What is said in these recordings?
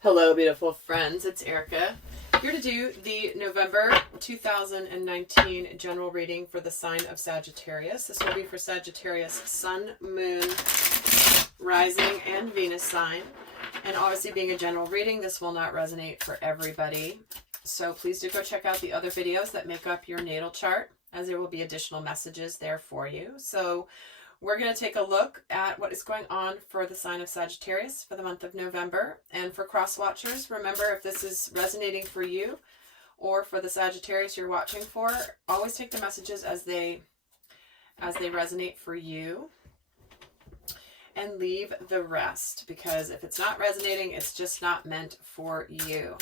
Hello, beautiful friends. It's Erika here to do the November 2019 general reading for the sign of Sagittarius. This will be for Sagittarius Sun, Moon, Rising, and Venus sign. And obviously, being a general reading, this will not resonate for everybody. So please do go check out the other videos that make up your natal chart, as there will be additional messages there for you. So we're going to take a look at what is going on for the sign of Sagittarius for the month of November. And for cross watchers, remember, if this is resonating for you or for the Sagittarius you're watching for, always take the messages as they resonate for you and leave the rest, because if it's not resonating, it's just not meant for you.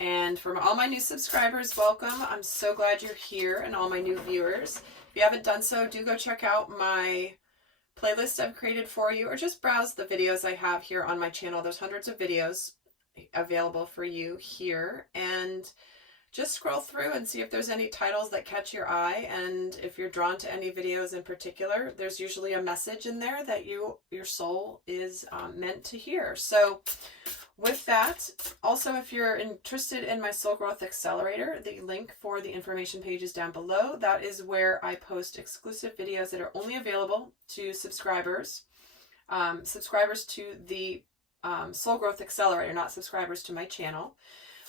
And for all my new subscribers, welcome. I'm so glad you're here, and all my new viewers. If you haven't done so, do go check out my playlist I've created for you, or just browse the videos I have here on my channel. There's hundreds of videos available for you here, and just scroll through and see if there's any titles that catch your eye. And if you're drawn to any videos in particular, there's usually a message in there that your soul is meant to hear. So with that, also, if you're interested in my Soul Growth Accelerator, the link for the information page is down below. That is where I post exclusive videos that are only available to subscribers. Subscribers to the Soul Growth Accelerator, not subscribers to my channel.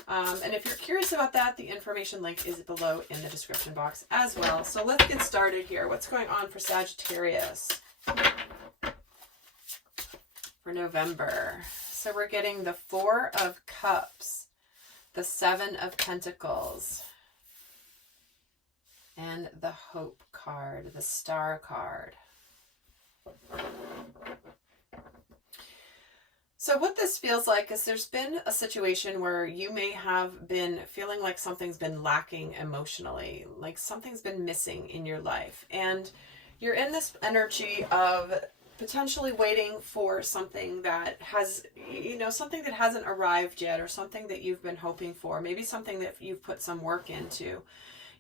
And if you're curious about that, the information link is below in the description box as well. So let's get started here. What's going on for Sagittarius for November? So we're getting the Four of Cups, the Seven of Pentacles, and the Hope card, the Star card. So what this feels like is there's been a situation where you may have been feeling like something's been lacking emotionally, like something's been missing in your life. And you're in this energy of potentially waiting for something that has, something that hasn't arrived yet, or something that you've been hoping for. Maybe something that you've put some work into.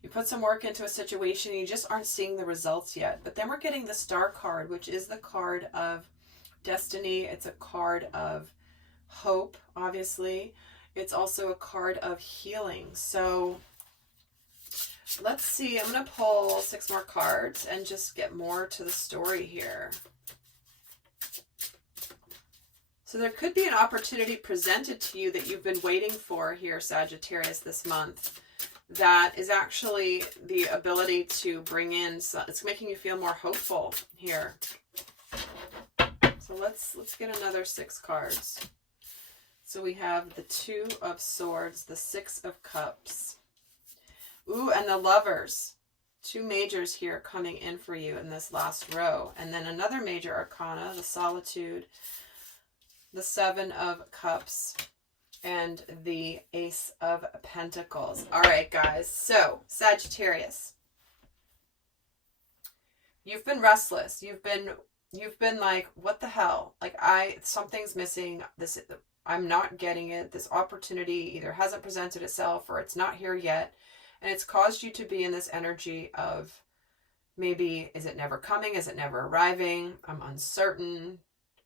You put some work into a situation and you just aren't seeing the results yet. But then we're getting the Star card, which is the card of destiny. It's a card of hope, obviously. It's also a card of healing. So let's see. I'm going to pull 6 more cards and just get more to the story here. So there could be an opportunity presented to you that you've been waiting for here, Sagittarius, this month, that is actually the ability to bring in, it's making you feel more hopeful here. So let's get another 6 cards. So we have the Two of Swords, the Six of Cups. Ooh, and the Lovers. 2 majors here coming in for you in this last row. And then another major arcana, the Solitude, the Seven of Cups, and the Ace of Pentacles. All right, guys. So, Sagittarius, you've been restless. You've been like, what the hell? Like, something's missing. I'm not getting it. This opportunity either hasn't presented itself or it's not here yet. And it's caused you to be in this energy of maybe, is it never coming? Is it never arriving? I'm uncertain.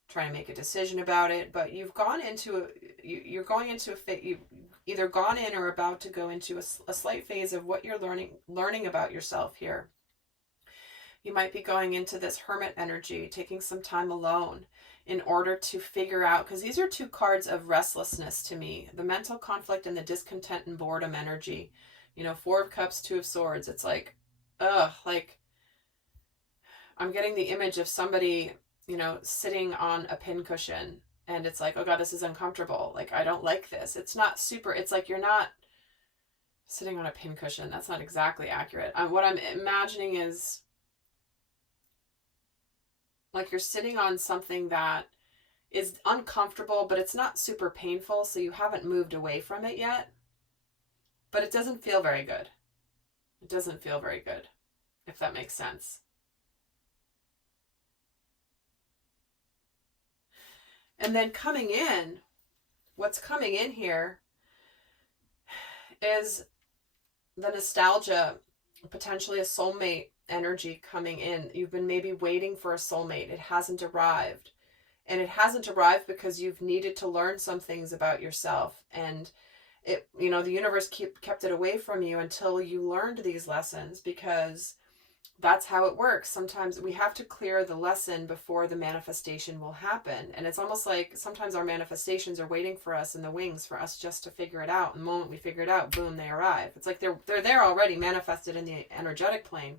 Trying to make a decision about it, but you've gone into you're going into you've either gone in or about to go into a slight phase of what you're learning about yourself here. You might be going into this hermit energy, taking some time alone in order to figure out, because these are 2 cards of restlessness to me, the mental conflict and the discontent and boredom energy. 4 of Cups, 2 of Swords. It's like, like I'm getting the image of somebody, sitting on a pincushion, and it's like, oh God, this is uncomfortable. Like, I don't like this. It's not super, it's like you're not sitting on a pincushion. That's not exactly accurate. What I'm imagining is like you're sitting on something that is uncomfortable, but it's not super painful, so you haven't moved away from it yet. But it doesn't feel very good. It doesn't feel very good, if that makes sense. And then coming in, what's coming in here is the nostalgia, potentially a soulmate energy coming in. You've been maybe waiting for a soulmate. It hasn't arrived. And it hasn't arrived because you've needed to learn some things about yourself. And it, you know, the universe kept it away from you until you learned these lessons, because that's how it works. Sometimes we have to clear the lesson before the manifestation will happen. And it's almost like sometimes our manifestations are waiting for us in the wings for us just to figure it out. And the moment we figure it out, boom, they arrive. It's like they're there already, manifested in the energetic plane.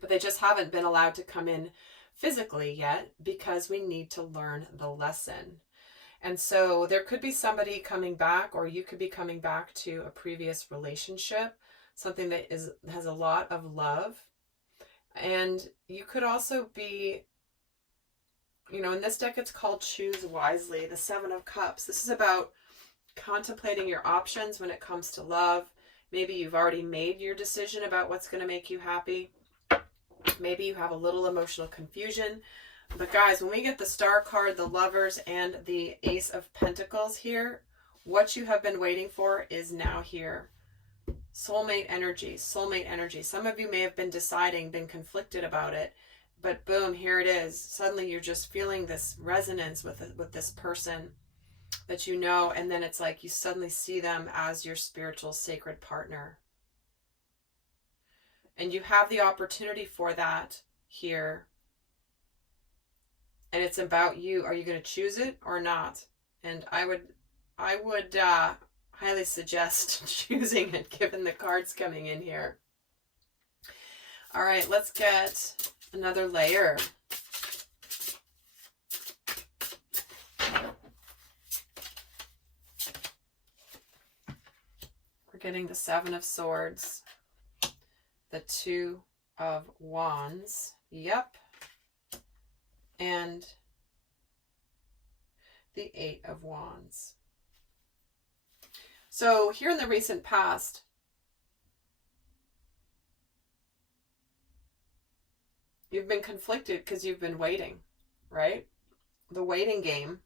But they just haven't been allowed to come in physically yet, because we need to learn the lesson. And so there could be somebody coming back, or you could be coming back to a previous relationship, something that has a lot of love. And you could also be, you know, in this deck it's called Choose Wisely, the Seven of Cups. This is about contemplating your options when it comes to love. Maybe you've already made your decision about what's going to make you happy. Maybe you have a little emotional confusion. But guys, when we get the Star card, the Lovers, and the Ace of Pentacles here, what you have been waiting for is now here. Soulmate energy, soulmate energy. Some of you may have been deciding, been conflicted about it, but boom, here it is. Suddenly you're just feeling this resonance with this person that you know, and then it's like you suddenly see them as your spiritual sacred partner. And you have the opportunity for that here. And it's about you. Are you going to choose it or not? And I would highly suggest choosing it, given the cards coming in here. All right, let's get another layer. We're getting the Seven of Swords, the Two of Wands, yep, and the Eight of Wands. So here in the recent past, you've been conflicted because you've been waiting, right? The waiting game,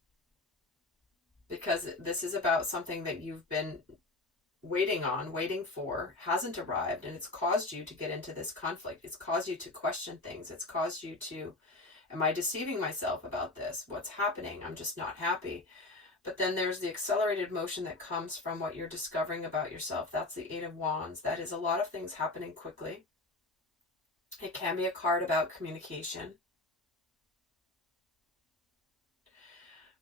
because this is about something that you've been waiting on, waiting for, hasn't arrived, and it's caused you to get into this conflict. It's caused you to question things. It's caused you to, am I deceiving myself about this? What's happening? I'm just not happy. But then there's the accelerated motion that comes from what you're discovering about yourself. That's the Eight of Wands. That is a lot of things happening quickly. It can be a card about communication.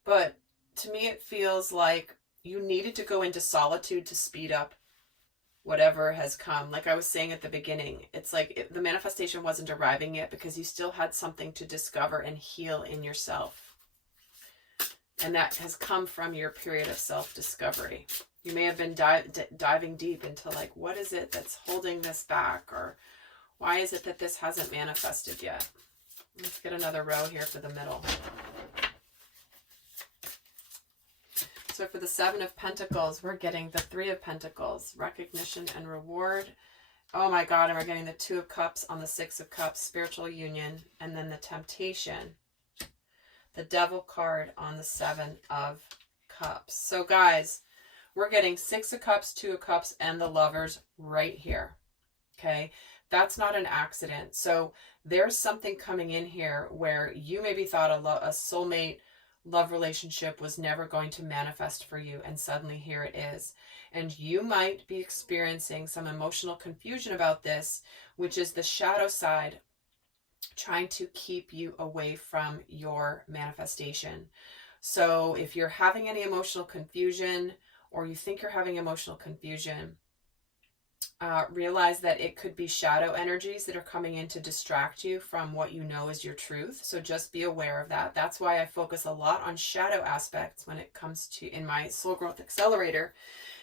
But to me, it feels like you needed to go into solitude to speed up whatever has come. Like I was saying at the beginning, it's like the manifestation wasn't arriving yet because you still had something to discover and heal in yourself. And that has come from your period of self-discovery. You may have been diving deep into like, what is it that's holding this back? Or why is it that this hasn't manifested yet? Let's get another row here for the middle. So for the Seven of Pentacles, we're getting the Three of Pentacles, recognition and reward. Oh my God, and we're getting the Two of Cups on the Six of Cups, spiritual union, and then the Temptation. The Devil card on the Seven of Cups. So guys, we're getting Six of Cups, Two of Cups, and the Lovers right here. Okay, that's not an accident. So there's something coming in here where you maybe thought a soulmate love relationship was never going to manifest for you, and suddenly here it is. And you might be experiencing some emotional confusion about this, which is the shadow side trying to keep you away from your manifestation. So if you're having any emotional confusion, or you think you're having emotional confusion, realize that it could be shadow energies that are coming in to distract you from what you know is your truth. So just be aware of that. That's why I focus a lot on shadow aspects when it comes to in my Soul Growth Accelerator,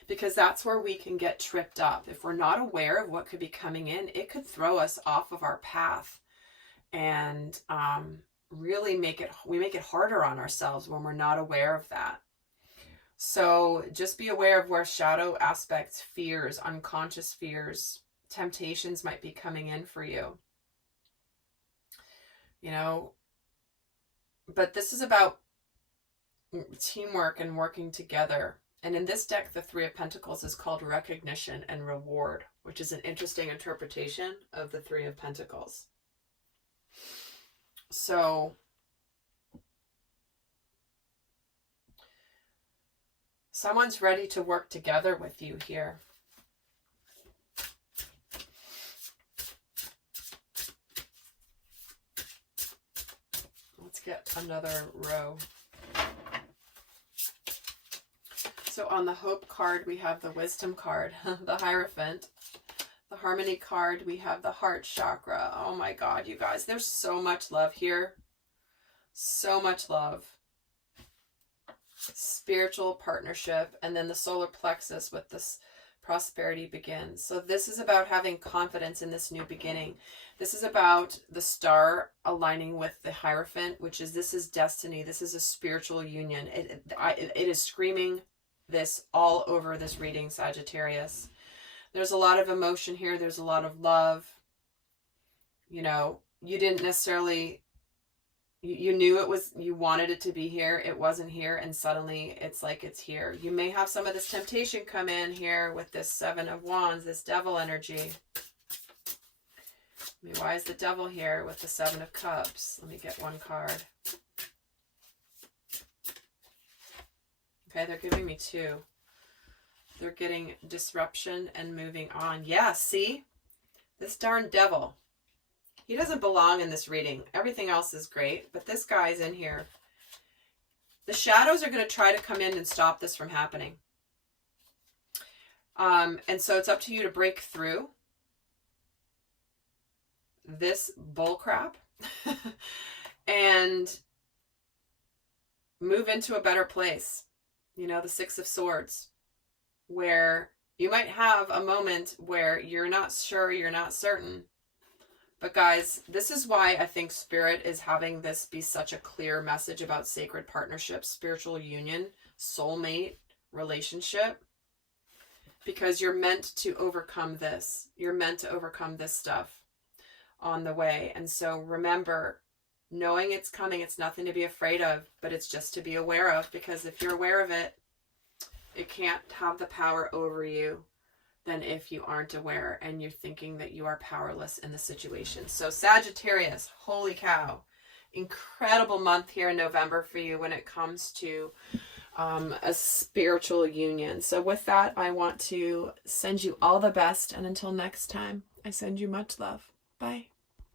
because that's where we can get tripped up. If we're not aware of what could be coming in, it could throw us off of our path. And really make it harder on ourselves when we're not aware of that. So just be aware of where shadow aspects, fears, unconscious fears, temptations might be coming in for you. You know, but this is about teamwork and working together. And in this deck, the Three of Pentacles is called recognition and reward, which is an interesting interpretation of the Three of Pentacles. So Someone's ready to work together with you here. Let's get another row. So on the Hope card, we have the Wisdom card, the Hierophant. The Harmony card, we have the Heart chakra. Oh my God, you guys, there's so much love here. So much love. Spiritual partnership, and then the solar plexus with this prosperity begins. So this is about having confidence in this new beginning. This is about the star aligning with the Hierophant, which is, this is destiny. This is a spiritual union. It is screaming this all over this reading, Sagittarius. There's a lot of emotion here. There's a lot of love. You know, you didn't necessarily, you knew it was, you wanted it to be here. It wasn't here. And suddenly it's like it's here. You may have some of this temptation come in here with this Seven of Wands, this devil energy. I mean, why is the devil here with the Seven of Cups? Let me get one card. Okay, they're giving me two. They're getting disruption and moving on. Yeah, see? This darn devil. He doesn't belong in this reading. Everything else is great, but this guy's in here. The shadows are going to try to come in and stop this from happening. And so it's up to you to break through this bullcrap and move into a better place. You know, the Six of Swords, where you might have a moment where you're not sure, you're not certain. But guys, this is why I think Spirit is having this be such a clear message about sacred partnership, spiritual union, soulmate relationship. Because you're meant to overcome this. You're meant to overcome this stuff on the way. And so remember, knowing it's coming, it's nothing to be afraid of, but it's just to be aware of. Because if you're aware of it, it can't have the power over you than if you aren't aware and you're thinking that you are powerless in the situation. So Sagittarius, holy cow, incredible month here in November for you when it comes to a spiritual union. So with that, I want to send you all the best, and until next time, I send you much love. Bye.